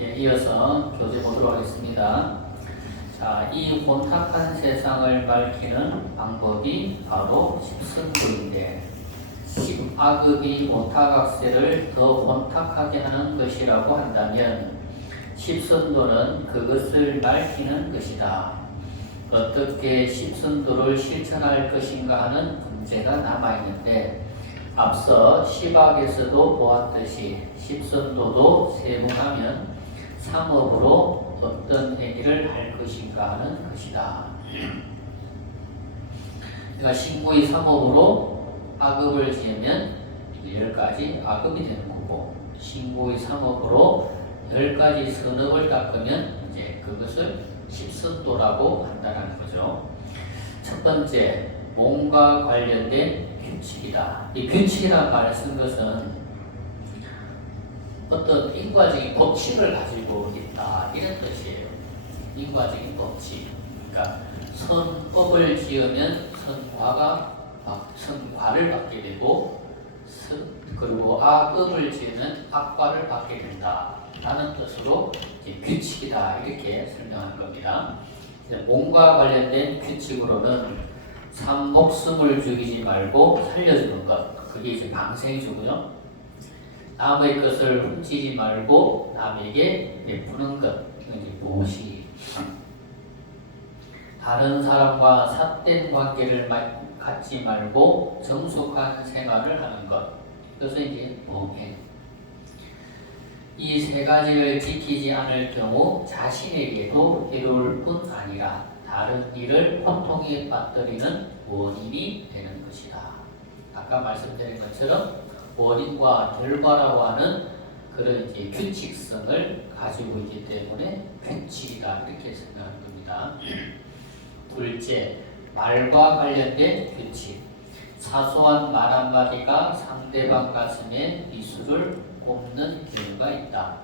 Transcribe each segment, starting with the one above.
예, 이어서 교재 보도록 하겠습니다. 자, 이 혼탁한 세상을 밝히는 방법이 바로 십선도인데, 십아급이 오타각세를 더 혼탁하게 하는 것이라고 한다면 십선도는 그것을 밝히는 것이다. 어떻게 십선도를 실천할 것인가 하는 문제가 남아있는데, 앞서 십악에서도 보았듯이 십선도도 세분하면 삼업으로 어떤 행위를 할 것인가 하는 것이다. 그러니까 신고의 삼업으로 악업을 지으면 10가지 악업이 되는 거고, 신고의 삼업으로 10가지 선업을 닦으면 이제 그것을 십선도라고 한다는 거죠. 첫 번째, 몸과 관련된 규칙이다. 이 규칙이라는 말을 쓴 것은 어떤 인과적인 법칙을 가지고 있다, 이런 뜻이에요. 인과적인 법칙. 그러니까 선법을 지으면 선과를 받게 되고, 그리고 악업을 지으면 악과를 받게 된다 라는 뜻으로 규칙이다, 이렇게 설명한 겁니다. 몸과 관련된 규칙으로는 삼복승을 죽이지 말고 살려주는 것, 그게 이제 방생이주고요. 남의 것을 훔치지 말고 남에게 베푸는 것, 이건 이제 무엇이? 다른 사람과 삿된 관계를 갖지 말고 정숙한 생활을 하는 것, 그것은 이제 범행. 이 세 가지를 지키지 않을 경우 자신에게도 해로울 뿐 아니라 다른 이를 고통에 빠뜨리는 원인이 되는 것이다. 아까 말씀드린 것처럼 원인과 결과라고 하는 그런 이제 규칙성을 가지고 있기 때문에 규칙이다, 이렇게 생각하는 겁니다. 둘째, 말과 관련된 규칙. 사소한 말 한마디가 상대방 가슴에 미수를 꼽는 경우가 있다.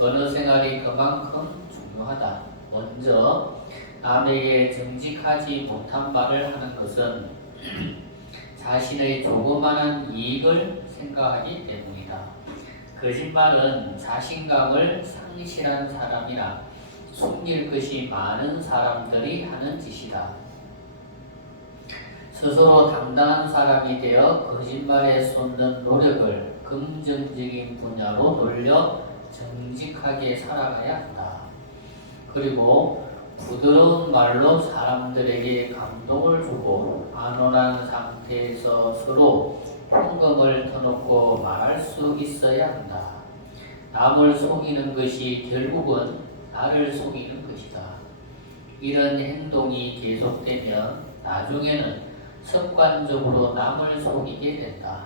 언어 생활이 그만큼 중요하다. 먼저 남에게 정직하지 못한 말을 하는 것은 자신의 조그마한 이익을 생각하기 때문이다. 거짓말은 자신감을 상실한 사람이나 숨길 것이 많은 사람들이 하는 짓이다. 스스로 당당한 사람이 되어 거짓말에 쏟는 노력을 긍정적인 분야로 돌려 정직하게 살아가야 한다. 그리고 부드러운 말로 사람들에게 감동을 주고 안온한 상태에서 서로 평검을 터놓고 말할 수 있어야 한다. 남을 속이는 것이 결국은 나를 속이는 것이다. 이런 행동이 계속되면 나중에는 습관적으로 남을 속이게 된다.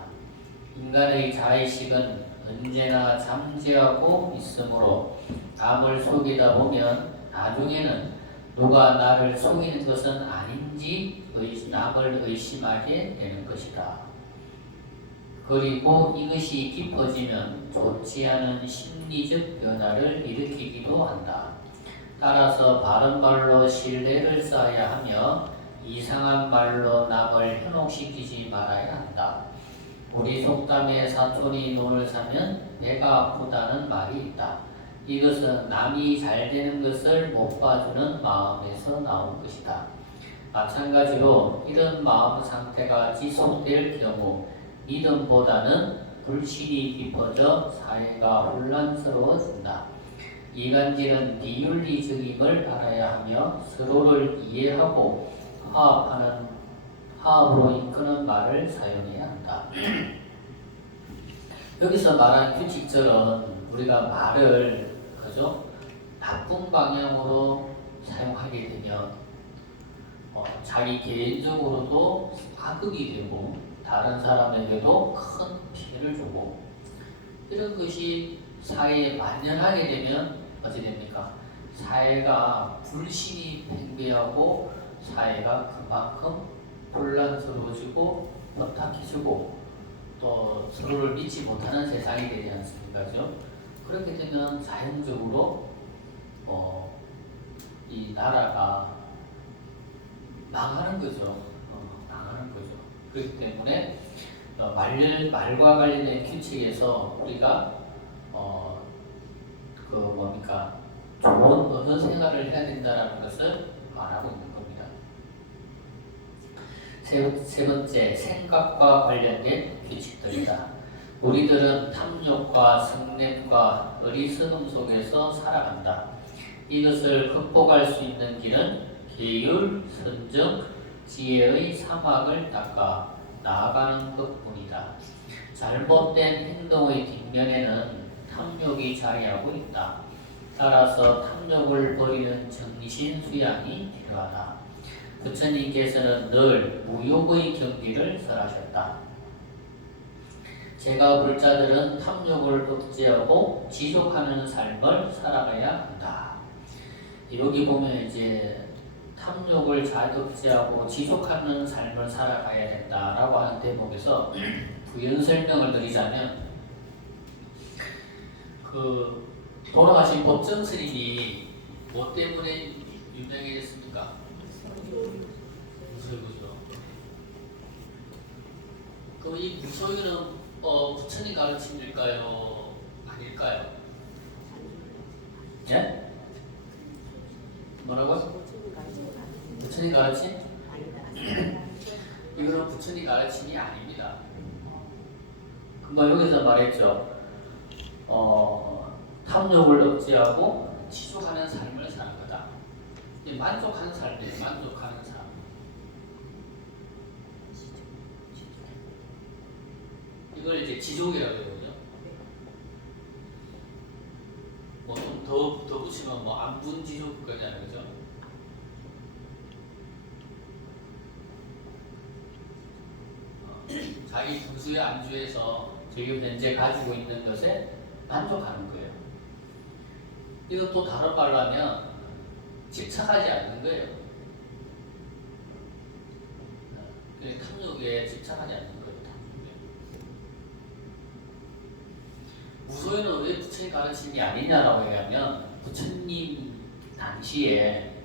인간의 자의식은 언제나 잠재하고 있으므로 남을 속이다 보면 나중에는 누가 나를 속이는 것은 아닌지 남을 의심하게 되는 것이다. 그리고 이것이 깊어지면 좋지 않은 심리적 변화를 일으키기도 한다. 따라서 바른 말로 신뢰를 쌓아야 하며 이상한 말로 남을 현혹시키지 말아야 한다. 우리 속담에 사촌이 논을 사면 배가 아프다는 말이 있다. 이것은 남이 잘 되는 것을 못 봐주는 마음에서 나온 것이다. 마찬가지로 이런 마음 상태가 지속될 경우 믿음보다는 불신이 깊어져 사회가 혼란스러워진다. 이간질은 비윤리적임을 알아야 하며 서로를 이해하고 화합으로 이끄는 말을 사용해야 한다. 여기서 말한 규칙처럼 우리가 말을 나쁜 방향으로 사용하게 되면 자기 개인적으로도 악업이 되고 다른 사람에게도 큰 피해를 주고, 이런 것이 사회에 만연하게 되면 어찌 됩니까? 사회가 불신이 팽배하고 사회가 그만큼 혼란스러워지고 혼탁해지고 또 서로를 믿지 못하는 세상이 되지 않습니까? 그죠? 그렇게 되면 자연적으로 이 나라가 망하는 거죠. 망하는 거죠. 그렇기 때문에 말과 관련된 규칙에서 우리가 세 번째, 생각과 관련된 규칙들이다. 우리들은 탐욕과 성냄과 어리석음 속에서 살아간다. 이것을 극복할 수 있는 길은 계율, 선정, 지혜의 사막을 닦아 나아가는 것뿐이다. 잘못된 행동의 뒷면에는 탐욕이 자리하고 있다. 따라서 탐욕을 버리는 정신 수양이 필요하다. 부처님께서는 늘 무욕의 경지를 설하셨다. 제가 볼 자들은 탐욕을 억제하고 지속하는 삶을 살아가야 한다. 여기 보면 이제 탐욕을 잘 억제하고 지속하는 삶을 살아가야 된다라고 하는 대목에서 부연 설명을 드리자면, 그 돌아가신 법정 스님이 뭐 때문에 유명해졌습니까? 무소유죠. 그럼 이 무소유는 부처님 가르침일까요? 아닐까요? 예? 뭐라고? 부처님 가르침? 이거는 부처님 가르침이 아닙니다. 금방 여기서 말했죠. 탐욕을 억제하고 지속하는 삶을 사는 거다. 만족하는 삶이에요. 만족하는 삶. 이걸 이제 지족이라고 그러거든요. 뭐 좀 더 붙이면 뭐 안분지족 거잖아요, 그죠? 자기 분수의 안주에서 지금 현재 가지고 있는 것에 만족하는 거예요. 이건 또 다른 말로 하면 집착하지 않는 거예요. 탐욕에 집착하지 않는 거예요. 무소유는 왜 부처님 가르침이 아니냐라고 얘기하면, 부처님 당시에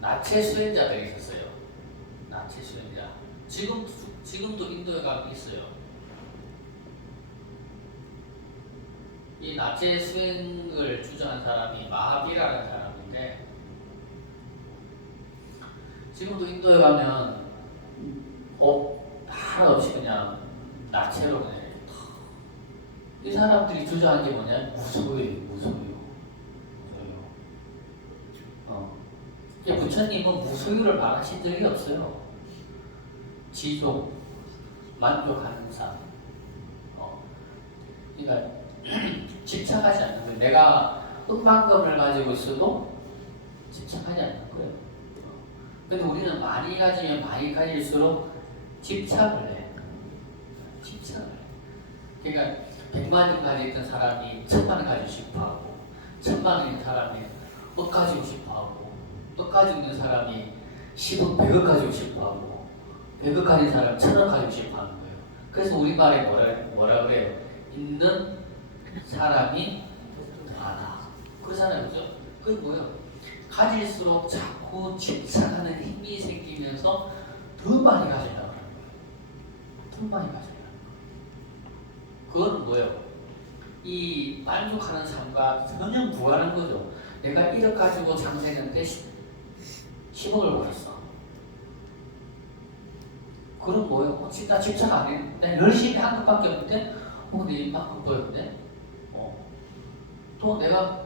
나체 수행자들이 있었어요. 나체 수행자. 지금도 인도에 가면 있어요. 이 나체 수행을 주장한 사람이 마하비라는 사람인데, 지금도 인도에 가면 옷 하나 없이 그냥 나체로 그냥, 이 사람들이 주장한 게 뭐냐? 무소유. 부처님은 무소유를 말하신 적이 없어요. 지속, 만족하는 삶. 그러니까 집착하지 않는 거예요. 내가 억만금을 가지고 있어도 집착하지 않는 거예요. 근데 우리는 많이 가지면 많이 가질수록 집착을 해. 집착을 해. 그러니까 100만 원 가지고 있던 사람이 1000만 원 가지고 싶어 하고, 1000만 원인 사람이 억 가지고 싶어 하고, 억 가지고 있는 사람이 10억, 100억 가지고 싶어 하고, 100억 가진 사람이 1000억 가지고 싶어 하는 거예요. 그래서 우리말에 뭐라 그래요? 있는 사람이 많아. 그렇잖아요, 그죠? 그게 뭐예요? 가질수록 자꾸 집착하는 힘이 생기면서 더 많이 가지려고 하는 거예요. 더 많이 가지려고 하는 거예요. 그건 뭐예요? 이 만족하는 삶과 전혀 무관한 거죠. 내가 1억 가지고 장사했는데 10억을 벌었어. 그럼 뭐예요? 진짜 집착 안 해. 내가 열심히 한 것밖에 없는데, 근데 이만큼 벌었네? 또 내가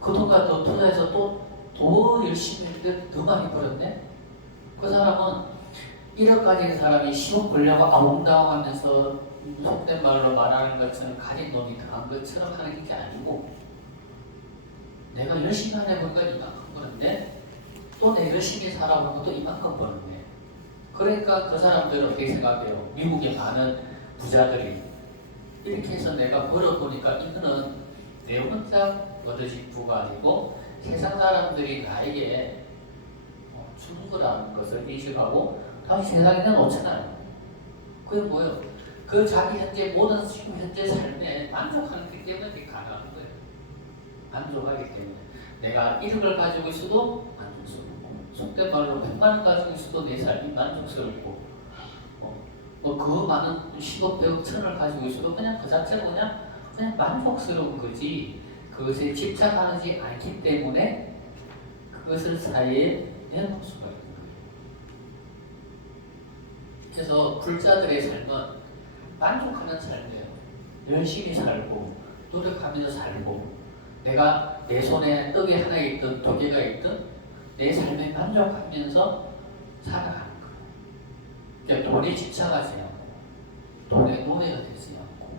그 돈과 더 투자해서 또 더 열심히 했는데 더 많이 벌었네? 그 사람은 1억 가진 사람이 10억 벌려고 아웅다웅하면서 속된 말로 말하는 것처럼 가진 돈이 더한 것처럼 하는 게 아니고, 내가 열심히 하다 보니까 이만큼 버는데 또 내가 열심히 살아보면 또 이만큼 버는데, 그러니까 그 사람들은 어떻게 생각해요? 미국의 많은 부자들이 이렇게 해서 내가 벌어보니까 이거는 내 혼자 얻어진 부가 아니고 세상 사람들이 나에게 주는 거라는 것을 인식하고 다시 세상에 내놓잖아요. 그게 뭐예요? 그 자기 현재 모든 지금 현재 삶에 만족하기 때문에 그게 가능한 거예요. 만족하기 때문에. 내가 1억을 가지고 있어도 만족스럽고, 속된 말로 100만 원 가지고 있어도 내 삶이 만족스럽고, 그 많은 10억, 100억, 1000을 가지고 있어도 그냥 그 자체로 그냥 만족스러운 거지, 그것에 집착하지 않기 때문에 그것을 사이에 내놓을 수가 있는 거예요. 그래서 불자들의 삶은 만족하는 삶이에요. 열심히 살고 노력하면서 살고 내가 내 손에 떡이 하나 있든 두 개가 있든 내 삶에 만족하면서 살아가는 거예요. 그러니까 돈에 집착하지 않고 돈의 노예가 되지 않고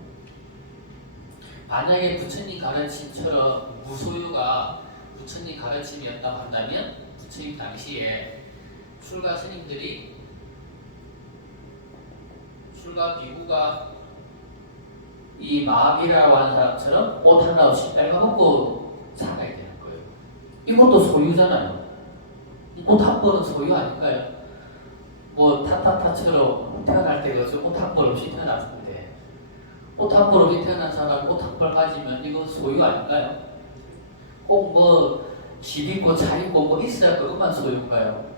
만약에 부처님 가르침처럼 무소유가 부처님 가르침이었다고 한다면 부처님 당시에 출가 스님들이 출가 비구가 이 마비라고 하는 사람처럼 옷 하나 없이 빨가벗고 살아야 되는 거예요. 이것도 소유잖아요. 옷 한 벌은 소유 아닐까요? 뭐 타타타처럼 태어날 때 그것을 옷 한 벌 없이 태어났는데 옷 한 벌 없이 태어난 사람이 옷 한 벌 가지면 이거 소유 아닐까요? 꼭 뭐 집 있고 차 있고 뭐 있어야 그것만 소유인가요?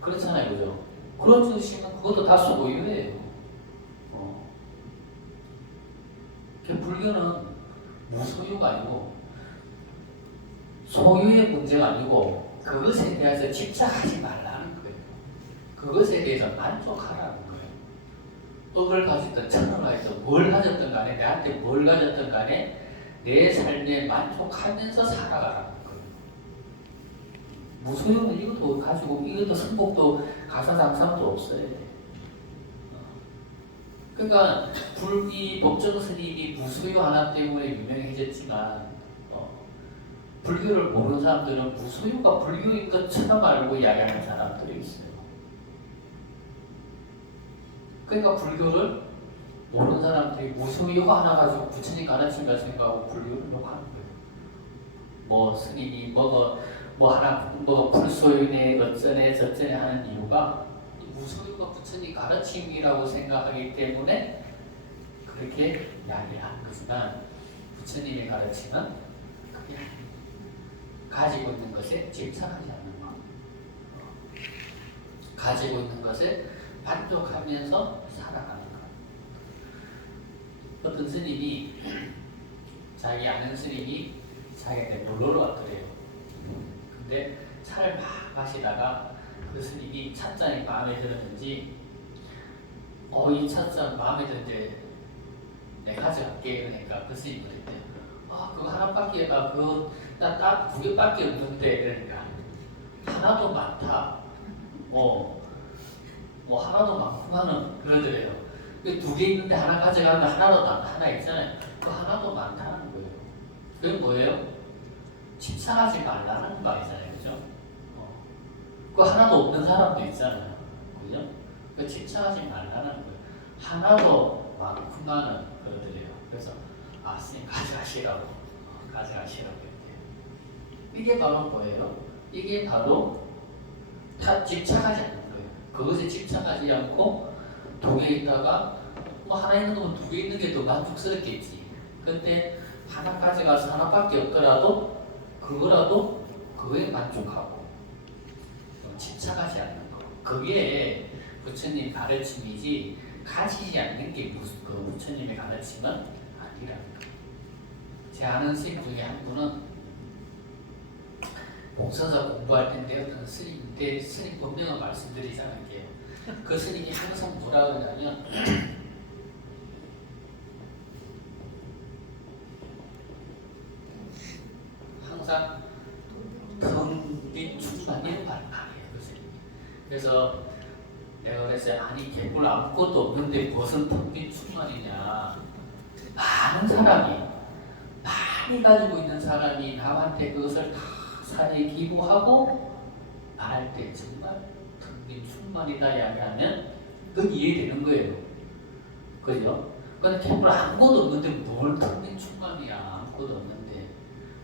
그렇잖아요, 그죠? 그런 뜻이면 그것도 다 소유예요. 불교는 무소유가 아니고 소유의 문제가 아니고 그것에 대해서 집착하지 말라는 거예요. 그것에 대해서 만족하라는 거예요. 떡을 가졌든 천을 가졌든 뭘 가졌든 간에 내한테 뭘 가졌든 간에 내 삶에 만족하면서 살아가라는 거예요. 무소유는 이것도 가지고 이것도 승복도 가사장삼도 없어요. 그러니까 이 법정 스님이 무소유 하나 때문에 유명해졌지만 불교를 모르는 사람들은 무소유가 불교인 것처럼 알고 이야기하는 사람들이 있어요. 그러니까 불교를 모르는 사람들이 무소유가 하나 가지고 부처님 가르친다 생각하고 불교를 욕하는 거예요. 뭐 스님이 뭐 하나 불소유네 어쩌네 저쩌네 하는 이유가 무소유가 부처님 가르침이라고 생각하기 때문에 그렇게 이야기를 하는 거지만 부처님의 가르침은 그게 가지고 있는 것에 집착하지 않는 것, 가지고 있는 것에 만족하면서 살아가는 것. 어떤 스님이 자기 아는 스님이 자기한테 놀러 왔더래요. 근데 차를 막 마시다가 그 스님이 찻잔이 마음에 들었는지 이 찻잔 마음에 드는데 내가 가져갈게. 그러니까 그 스님이 그랬대. 그거 하나밖에 딱 두 개밖에 없는데. 그러니까 하나도 많다. 뭐 하나도 많구만은 그러더래요. 두 개 있는데 하나 가져가면 하나 있잖아요. 그 하나도 많다는 거예요. 그게 뭐예요? 집착하지 말라는 거 아니잖아요. 그죠? 그 하나도 없는 사람도 있잖아요. 그죠? 그 집착하지 말라는 거예요. 하나도 많구만은 그러더래요. 그래서 스님 가져가시라고 했대요. 이게 바로 뭐예요? 이게 바로 다 집착하지 않는 거예요. 그것에 집착하지 않고 두 개 있다가 하나 있는 거면 두 개 있는 게 더 만족스럽겠지. 근데 하나 가져가서 하나밖에 없더라도 그거라도 그거에 만족하고 집착하지 않는 거. 그게 부처님 가르침이지 가지지 않는 게 그 부처님의 가르침은 아니라는 거. 제 아는 스님 중에 한 분은 봉선사 공부할 텐데 어떤 스님인데 스님 본명을 말씀드리지 않을게요. 그 스님이 항상 뭐라 그러냐면 항상 텅빈 충만이라고 말해요. 그 스님이. 그래서 내가 그랬어요. 아니 개뿔 아무것도 없는데 무슨 텅빈 충만이냐. 많은 사람이 많이 가지고 있는 사람이 남한테 그것을 다 사리에 기부하고 말할 때 정말 텅빈 충만이다 이야기하면 그건 이해되는 거예요. 그죠? 근데 개뿔 아무것도 없는데 뭘 텅빈 충만이야. 아무것도 없는데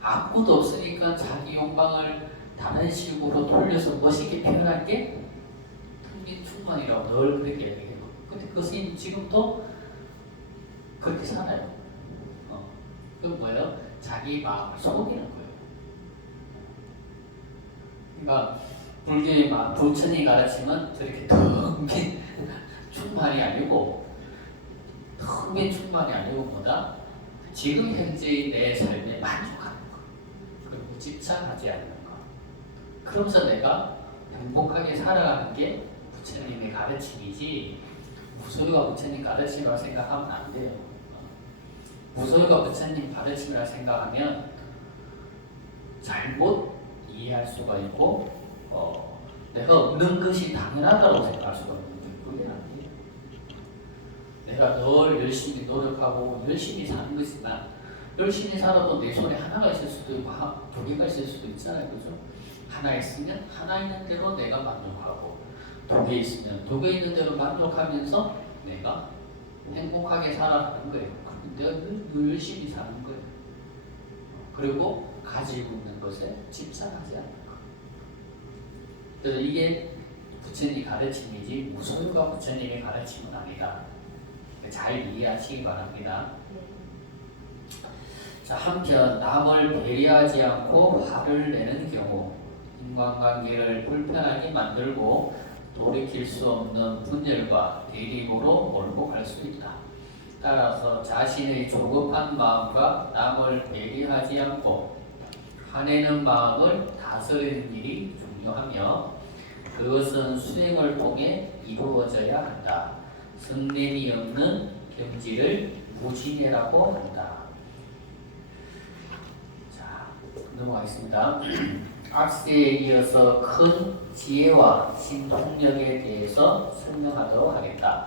아무것도 없으니까 자기 욕망을 다른 식으로 돌려서 멋있게 표현한 게 텅빈 충만이라고 늘 그렇게 얘기해요. 근데 그 스님 지금도 그렇게 살아요. 그건 뭐예요? 자기 마음을 속이는 거예요. 그러니까 불교의 부처님 가르침은 저렇게 텅빈 충만이 아니고 텅빈 충만이 아니고 뭐다? 지금 현재의 내 삶에 만족하는 거. 그리고 집착하지 않는 거. 그러면서 내가 행복하게 살아가는 게 부처님의 가르침이지 무소유가 부처님 가르침이라고 생각하면 안 돼요. 무소유가 부처님 가르침이라고 생각하면 잘못 이해할 수가 있고 내가 없는 것이 당연하다고 생각할 수가 있는데 그게 아니에요. 내가 늘 열심히 노력하고 열심히 사는 것이지만 열심히 살아도 내 손에 하나가 있을 수도 있고 두 개가 있을 수도 있잖아요. 그죠? 하나 있으면 하나 있는 대로 내가 만족하고 두 개 있으면 두 개 있는 대로 만족하면서 내가 행복하게 살아가는 거예요. 내가 늘 열심히 사는 거예요. 그리고 가지고 있는 것에 집착하지 않는 거. 그래서 이게 부처님 가르침이지 무소유가 부처님의 가르침은 아니다. 잘 이해하시기 바랍니다. 자, 한편 남을 배려하지 않고 화를 내는 경우 인간관계를 불편하게 만들고 돌이킬 수 없는 분열과 대립으로 몰고 갈 수 있다. 따라서 자신의 조급한 마음과 남을 배려하지 않고 화내는 마음을 다스리는 일이 중요하며 그것은 수행을 통해 이루어져야 한다. 성냄이 없는 경지를 무진해라고 한다. 자, 넘어가겠습니다. 악세에 이어서 큰 지혜와 신통력에 대해서 설명하도록 하겠다.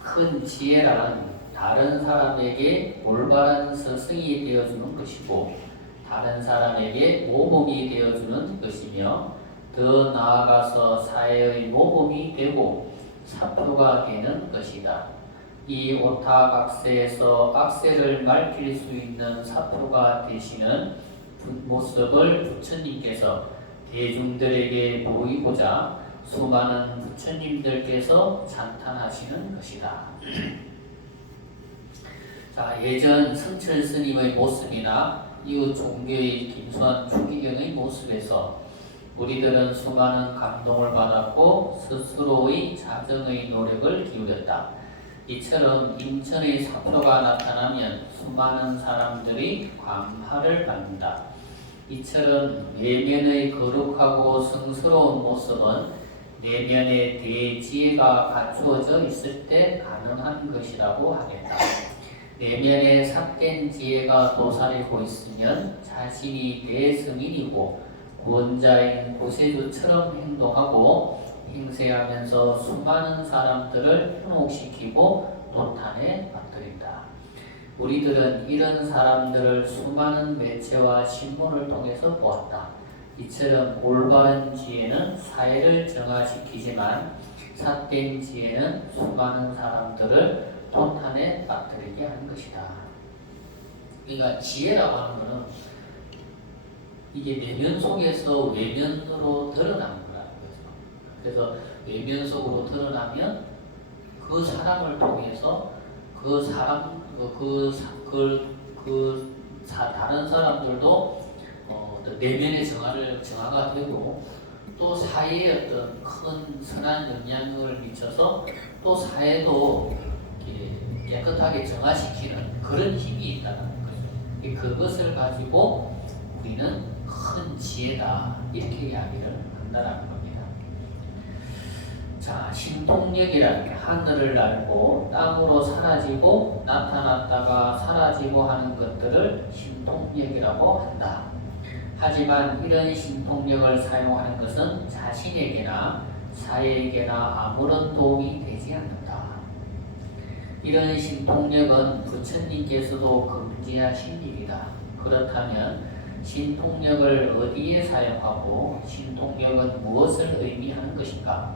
큰 지혜란 다른 사람에게 올바른 스승이 되어주는 것이고 다른 사람에게 모범이 되어주는 것이며 더 나아가서 사회의 모범이 되고 사표가 되는 것이다. 이 오타각세에서 악세를 밝힐 수 있는 사표가 되시는 모습을 부처님께서 대중들에게 보이고자 수많은 부처님들께서 찬탄하시는 것이다. 자, 예전 성철 스님의 모습이나 이후 종교의 김수환 추기경의 모습에서 우리들은 수많은 감동을 받았고 스스로의 자정의 노력을 기울였다. 이처럼 인천의 사표가 나타나면 수많은 사람들이 감화를 받는다. 이처럼 내면의 거룩하고 성스러운 모습은 내면의 대지혜가 갖추어져 있을 때 가능한 것이라고 하겠다. 내면에 삭된 지혜가 도사리고 있으면 자신이 대승인이고 구원자인 구세주처럼 행동하고 행세하면서 수많은 사람들을 현혹시키고 도탄에 빠뜨린다. 우리들은 이런 사람들을 수많은 매체와 신문을 통해서 보았다. 이처럼 올바른 지혜는 사회를 정화시키지만 삿된 지혜는 수많은 사람들을 도탄에 빠뜨리게 하는 것이다. 그러니까 지혜라고 하는 것은 이게 내면 속에서 외면으로 드러나는 거라는 거죠. 그래서 외면 속으로 드러나면 그 사람을 통해서 다른 사람들도 내면의 정화가 되고 또 사회에 어떤 큰 선한 영향을 미쳐서 또 사회도 깨끗하게 정화시키는 그런 힘이 있다는 거죠. 그것을 가지고 우리는 큰 지혜다 이렇게 이야기를 한다는 겁니다. 자, 신통력이라는 게 하늘을 날고 땅으로 사라지고 나타났다가 사라지고 하는 것들을 신통력이라고 한다. 하지만 이런 신통력을 사용하는 것은 자신에게나 사회에게나 아무런 도움이 되지 않는다. 이런 신통력은 부처님께서도 금지하신 일이다. 그렇다면 신통력을 어디에 사용하고 신통력은 무엇을 의미하는 것인가?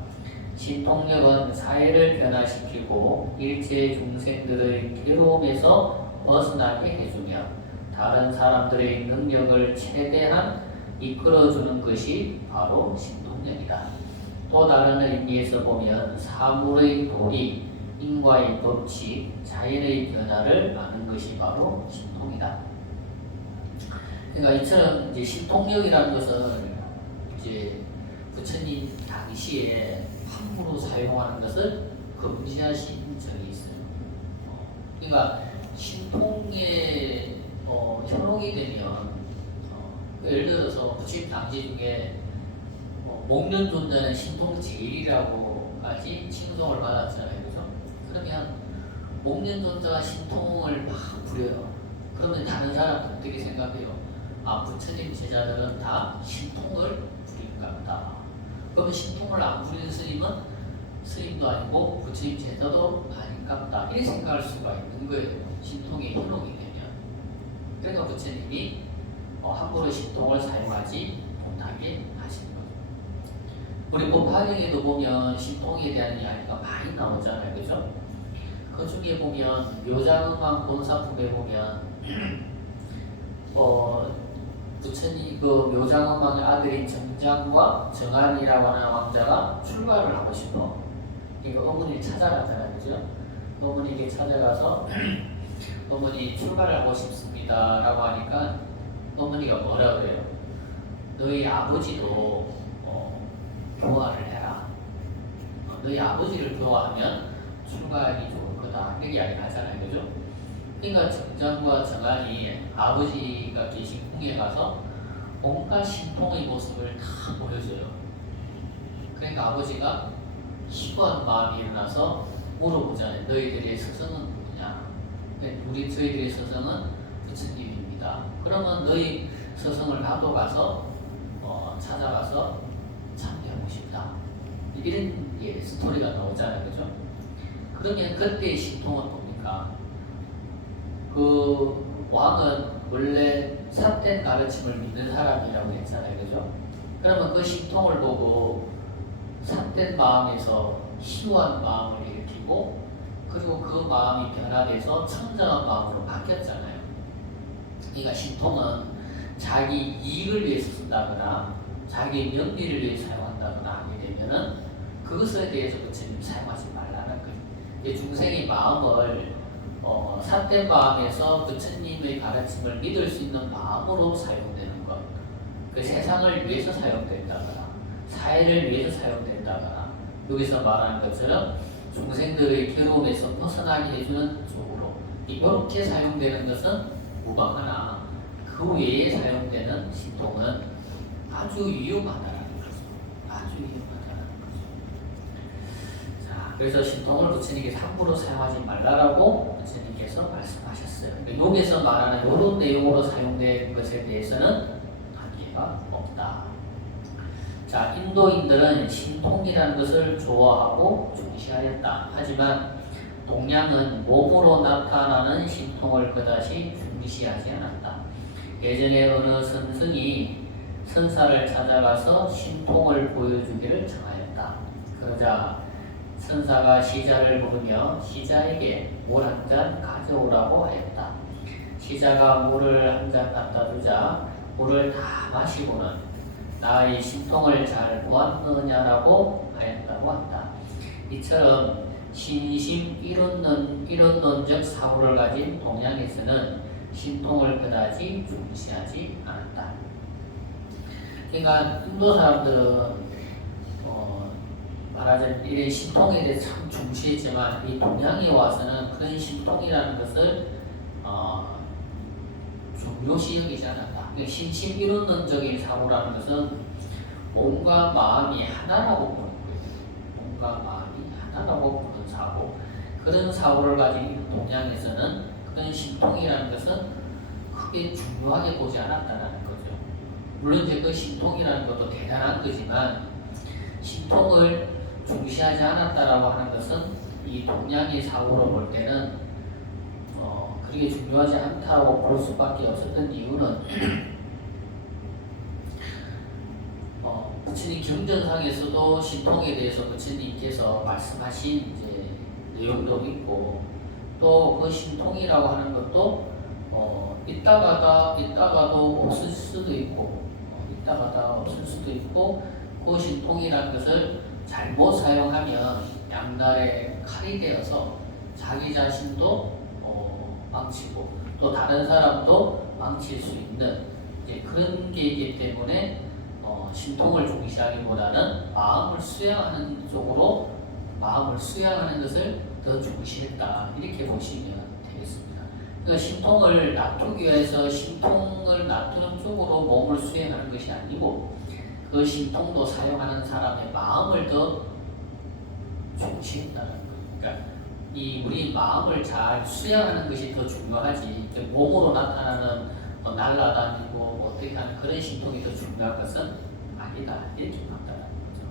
신통력은 사회를 변화시키고 일체 중생들의 괴로움에서 벗어나게 해주며 다른 사람들의 능력을 최대한 이끌어주는 것이 바로 신통력이다. 또 다른 의미에서 보면 사물의 도리, 인과의 법칙, 자연의 변화를 아는 것이 바로 신통이다. 그러니까 이처럼 이제 신통력이라는 것은 이제 부처님 당시에 함부로 사용하는 것을 금지하신 적이 있어요. 그러니까 신통에 현혹이 되면 예를 들어서 부처님 당시 중에 먹는 존재는 신통 제일이라고 지금까지 칭송을 받았잖아요. 그죠? 그러면 목련 존자가 신통을 막 부려요. 그러면 다른 사람들 어떻게 생각해요? 아, 부처님 제자들은 다 신통을 부릴까 보다. 그러면 신통을 안 부리는 스님은 스님도 아니고 부처님 제자도 아닌가 보다. 이렇게 생각할 수가 있는 거예요. 신통에 현혹이 되면. 그러니까 부처님이 함부로 신통을 사용하지 못하게 하신 거죠. 우리 법화경에도 보면 신통에 대한 이야기가 많이 나오잖아요. 그죠? 그 중에 보면 묘자응왕 본사품에 보면 부처님 그 묘자응왕의 아들인 정장과 정안이라고 하는 왕자가 출가를 하고 싶어. 그러니까 어머니를 찾아가잖아요. 그죠? 어머니에게 찾아가서 어머니 출가를 하고 싶습니다 라고 하니까 어머니가 뭐라 그래요? 너희 아버지도 교화를 해라. 너희 아버지를 교화하면 출가하기 좋을 거다. 이렇게 이야기를 하잖아요. 그죠? 그러니까 정장과 정안이 아버지가 계신 궁에 가서 온갖 신통의 모습을 다 보여줘요. 그러니까 아버지가 희고한 마음이 일어나서 물어보잖아요. 너희들의 스승은 누구냐? 저희들의 스승은 부처님입니다. 그러면 너희 스승을 나도 가서 찾아가서 참여하고 싶다. 이런 스토리가 나오잖아요. 그죠? 그러면 그때의 신통은 뭡니까? 그 왕은 원래 삿된 가르침을 믿는 사람이라고 했잖아요. 그죠? 그러면 그 신통을 보고 삿된 마음에서 희노한 마음을 일으키고 그리고 그 마음이 변화돼서 청정한 마음으로 바뀌었잖아요. 그러니까 신통은 자기 이익을 위해서 쓴다거나 자기 명리를 위해 사용한다거나 하게 되면은 그것에 대해서 부처님 사용하지 말라는 거예요. 중생의 마음을 삿된 마음에서 부처님의 가르침을 믿을 수 있는 마음으로 사용되는 것. 그 세상을 위해서 사용된다거나 사회를 위해서 사용된다거나 여기서 말하는 것처럼 중생들의 괴로움에서 벗어나게 해주는 쪽으로 이렇게 사용되는 것은 무방하나 그 외에 사용되는 신통은 아주 위험하다는 거죠. 아주 위험하다는 거죠. 자, 그래서 신통을 부처님께서 함부로 사용하지 말라라고 부처님께서 말씀하셨어요. 여기서 말하는 이런 내용으로 사용된 것에 대해서는 관계가 없다. 자, 인도인들은 신통이라는 것을 좋아하고 중시하였다. 하지만 동양은 몸으로 나타나는 신통을 그다지 중시하지 않았다. 예전에 어느 선승이 선사를 찾아가서 신통을 보여주기를 청하였다. 그러자 선사가 시자를 부르며 시자에게 물 한 잔 가져오라고 하였다. 시자가 물을 한 잔 갖다 주자 물을 다 마시고는 나의 신통을 잘 보았느냐라고 하였다고 한다. 이처럼 신심 이론론적 사고를 가진 동양에서는 신통을 그다지 중시하지 않았다. 그러니까 인도 사람들은 말하자면 이런 신통에 대해 참 중시했지만 이 동양에 와서는 그런 신통이라는 것을 중요시 여기지 않았다. 신심 이론론적인 사고라는 것은 몸과 마음이 하나라고 보는 거예요. 몸과 마음이 하나라고 보는 사고. 그런 사고를 가진 동양에서는 그런 신통이라는 것은 크게 중요하게 보지 않았다는 거죠. 물론 이제 그 신통이라는 것도 대단한 거지만 신통을 중시하지 않았다라고 하는 것은 이 동양의 사고로 볼 때는 그게 중요하지 않다고 볼 수밖에 없었던 이유는 부처님 경전상에서도 신통에 대해서 부처님께서 말씀하신 이제 내용도 있고 또 그 신통이라고 하는 것도 있다가도 없을 수도 있고 있다가다 없을 수도 있고 그 신통이라는 것을 잘못 사용하면 양날의 칼이 되어서 자기 자신도 망치고 또 다른 사람도 망칠 수 있는 그런 게 있기 때문에 신통을 중시하기보다는 마음을 수양하는 쪽으로 마음을 수양하는 것을 더 중시했다 이렇게 보시면 되겠습니다. 그러니까 신통을 놔두기 위해서 신통을 놔두는 쪽으로 몸을 수행하는 것이 아니고 그 신통도 사용하는 사람의 마음을 더 중시했다는 거예요. 그러니까 이 우리 마음을 잘 수양하는 것이 더 중요하지 이제 몸으로 나타나는 날아다니고 어떻게 하는 그런 신통이 더 중요한 것은 아니다 이렇게 판단하는 거죠.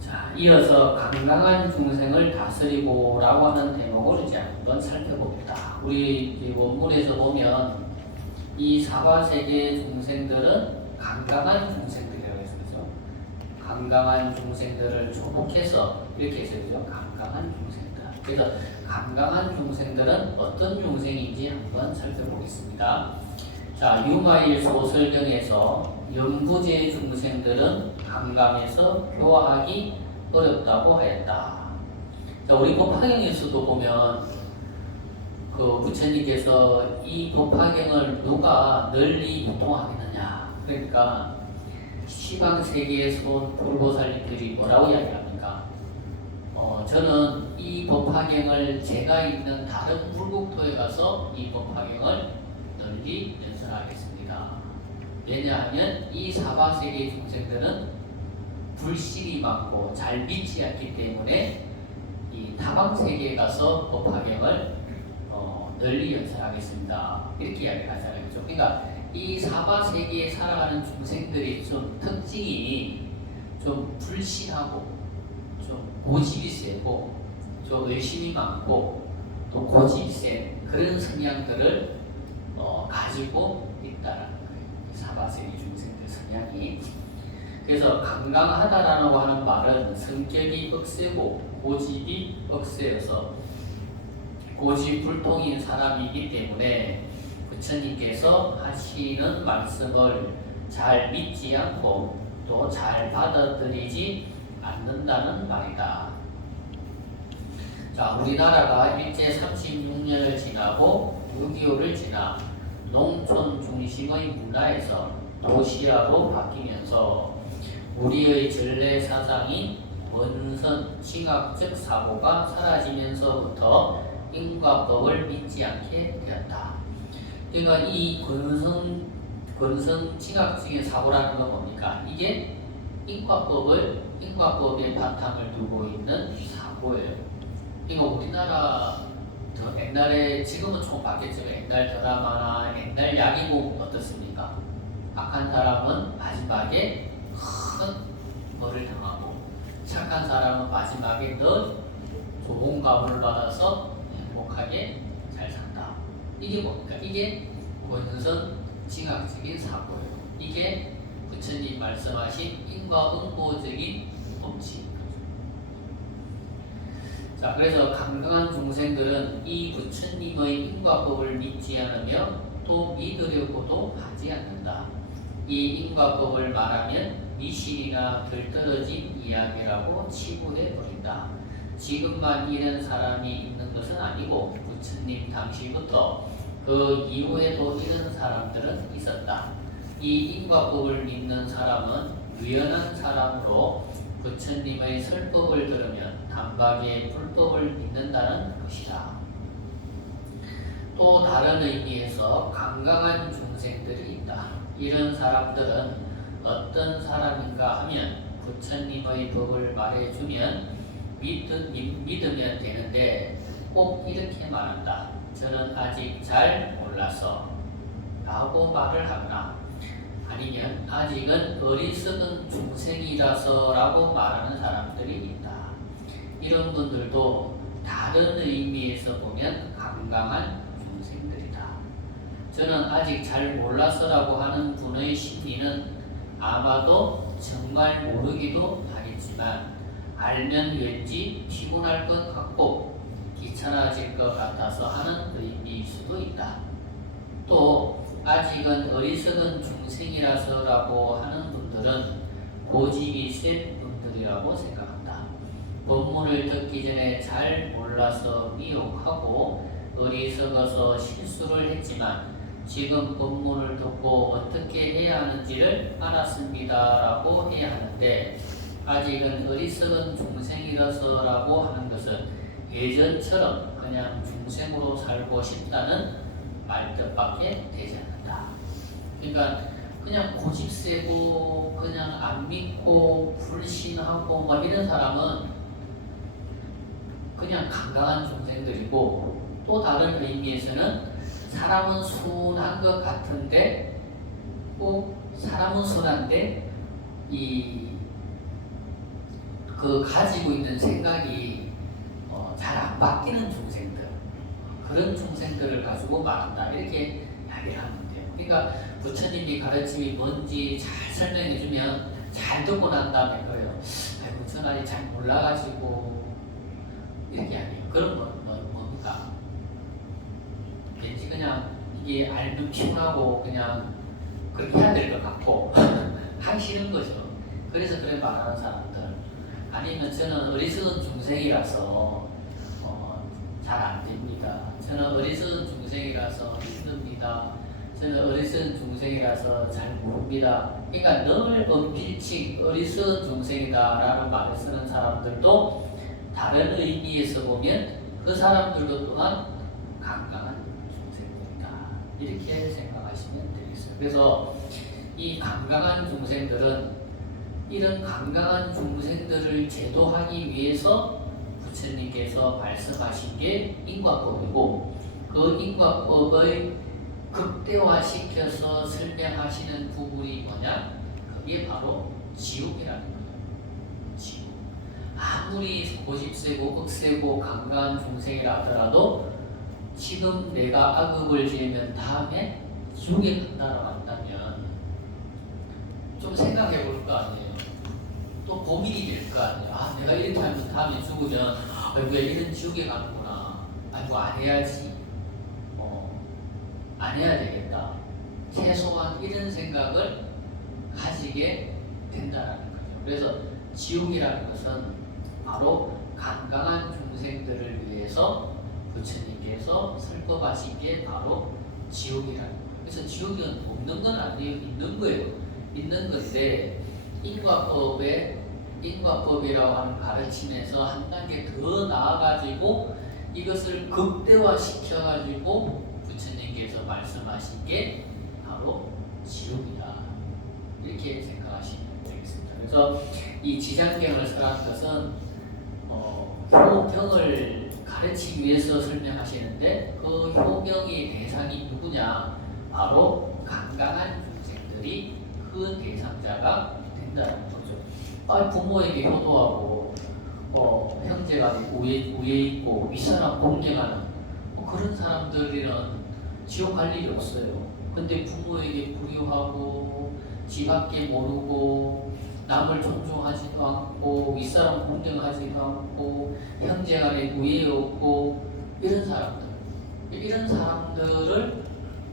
자, 이어서 강강한 중생을 다스리고라고 하는 대목을 이제 한번 살펴봅니다. 우리 원문에서 보면 이 사바세계 중생들은 강강한 중생들이라고 해서 그죠? 강강한 중생들을 조복해서 이렇게 해서 그죠? 강강한 중생들. 그래서 강강한 중생들은 어떤 중생인지 한번 살펴보겠습니다. 자, 유마일 소설경에서 연부제 중생들은 강강해서 교화하기 어렵다고 하였다. 자, 우리 법화경에서도 보면 그 부처님께서 이 법화경을 누가 널리 유통하겠느냐. 그러니까 시방 세계에서 온 불보살님들이 뭐라고 이야기합니까? 저는 이 법화경을 제가 있는 다른 불국토에 가서 이 법화경을 널리 연설하겠습니다. 왜냐하면 이 사바세계 중생들은 불신이 많고 잘 믿지 않기 때문에 이 타방세계에 가서 법화경을 널리 연설하겠습니다. 이렇게 이야기를 하잖아요. 그렇죠? 그러니까 이 사바세계에 살아가는 중생들이 좀 특징이 좀 불신하고 좀 고집이 세고 좀 의심이 많고 또 고집이 센 그런 성향들을 가지고 있다는 거예요. 사바세계 중생들 성향이. 그래서 강강하다라고 하는 말은 성격이 억세고 고집이 억세여서 고집불통인 사람이기 때문에 부처님께서 하시는 말씀을 잘 믿지 않고 또 잘 받아들이지 않는다는 말이다. 자, 우리나라가 일제 36년을 지나고 6.25를 지나 농촌 중심의 문화에서 도시화로 바뀌면서 우리의 전래 사상인 원선 칭학적 사고가 사라지면서부터 인과법을 믿지 않게 되었다. 그러니까 이 권성 칭학적인 사고라는 건 뭡니까? 이게 인과법의 바탕을 두고 있는 사고예요. 그러니까 우리나라 옛날에 지금은 좀 바뀌었지만 옛날 드라마나 옛날 야기곡 어떻습니까? 악한 사람은 마지막에 큰 벌을 당하고 착한 사람은 마지막에 더 좋은 값을 받아서 행복하게 잘 산다. 이게 뭡니까? 이게 권선 징악적인 사고예요. 이게 부처님 말씀하신 인과응보적인 법칙입니다. 자, 그래서 강강한 중생들은 이 부처님의 인과법을 믿지 않으며 또 믿으려고도 하지 않는다. 이 인과법을 말하면 미실이나 덜떨어진 이야기라고 치부해 버린다. 지금만 이런 사람이 있는 것은 아니고 부처님 당시부터 그 이후에도 이런 사람들은 있었다. 이 인과법을 믿는 사람은 유연한 사람으로 부처님의 설법을 들으면 단박에 불법을 믿는다는 것이다. 또 다른 의미에서 강강한 중생들이 있다. 이런 사람들은 어떤 사람인가 하면 부처님의 법을 말해주면 믿으면 되는데 꼭 이렇게 말한다. 저는 아직 잘 몰라서 라고 말을 하거나 아니면 아직은 어리석은 중생이라서 라고 말하는 사람들이 있다. 이런 분들도 다른 의미에서 보면 강강한 중생들이다. 저는 아직 잘 몰라서라고 하는 분의 심리는 아마도 정말 모르기도 하겠지만 알면 왠지 피곤할 것 같고 귀찮아질 것 같아서 하는 의미일 수도 있다. 또 아직은 어리석은 중생이라서라고 하는 분들은 고집이 센 분들이라고 생각한다. 법문을 듣기 전에 잘 몰라서 미혹하고 어리석어서 실수를 했지만 지금 법문을 듣고 어떻게 해야 하는지를 알았습니다 라고 해야 하는데 아직은 어리석은 중생이라서라고 하는 것은 예전처럼 그냥 중생으로 살고 싶다는 말뜻밖에 되지 않는다. 그러니까 그냥 고집세고 그냥 안 믿고 불신하고 막 이런 사람은 그냥 건강한 중생들이고, 또 다른 의미에서는 사람은 순한 것 같은데 꼭 사람은 순한데 그 가지고 있는 생각이 잘 안 바뀌는 중생들, 그런 중생들을 가지고 말한다, 이렇게 이야기를 하면 돼요. 그러니까 부처님이 가르침이 뭔지 잘 설명해주면 잘 듣고 난 다음에 그래요. 아이고 전 아직 잘 몰라가지고 이렇게 이야기해요. 그런 뭡니까? 왠지 그냥 이게 알면 피곤하고 그냥 그렇게 해야 될 것 같고 하기 싫은 거죠. 그래서 그래 말하는 사람들, 아니면 저는 어리석은 중생이라서 잘 안 됩니다. 저는 어리석은 중생이라서 힘듭니다. 저는 어리석은 중생이라서 잘 모릅니다. 그러니까 늘 언필칭 어리석은 중생이다라는 말을 쓰는 사람들도 다른 의미에서 보면 그 사람들도 또한 강강한 중생들이다, 이렇게 생각하시면 되겠어요. 그래서 이 강강한 중생들은 이런 강강한 중생들을 제도하기 위해서 부처님께서 말씀하신 게 인과법이고, 그 인과법을 극대화시켜서 설명하시는 부분이 뭐냐? 그게 바로 지옥이라는 거예요. 지옥. 아무리 고집세고 억세고 강강한 중생이라 하더라도 지금 내가 악업을 지으면 다음에 지옥에 간다라고 한다면 좀 생각해 볼 거 아니에요. 또 고민이 될 거 아니에요. 아, 내가 이렇게 하면 다음에 죽으면 아이고 이런 지옥에 가는구나. 아이고 안 해야지. 안 해야 되겠다. 최소한 이런 생각을 가지게 된다라는 거죠. 그래서 지옥이라는 것은 바로 강강한 중생들을 위해서 부처님께서 설법하신 게 바로 지옥이라는 거예요. 그래서 지옥은 없는 건 아니에요. 있는 거예요. 있는 건데 인과법이라고 하는 가르침에서 한 단계 더 나아가지고 이것을 극대화시켜가지고 부처님께서 말씀하신 게 바로 지옥이다, 이렇게 생각하시면 되겠습니다. 그래서 이 지장경을 설한 것은 효경을 가르치기 위해서 설명하시는데, 그 효경의 대상이 누구냐? 바로 강강한 중생들이 그 대상자가 된다는 거죠. 부모에게 효도하고 형제가 위에 있고 윗사람 공경하는 그런 사람들이는 지옥 갈 일이 없어요. 근데 부모에게 불효하고 지밖에 모르고 남을 존중하지도 않고 윗사람 공경하지도 않고 형제간에 우애 없고 이런 사람들을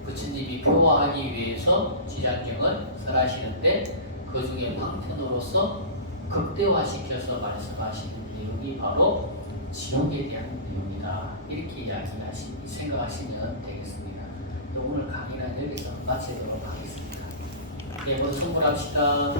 부처님이 표화하기 위해서 지장경을 설하시는데, 그 중에 방편으로서 극대화시켜서 말씀하시는 내용이 바로 지옥에 대한 내용이다, 이렇게 생각하시면 되겠습니다. 오늘 강의는 여기서 마치도록 하겠습니다. 네, 모두 성불합시다.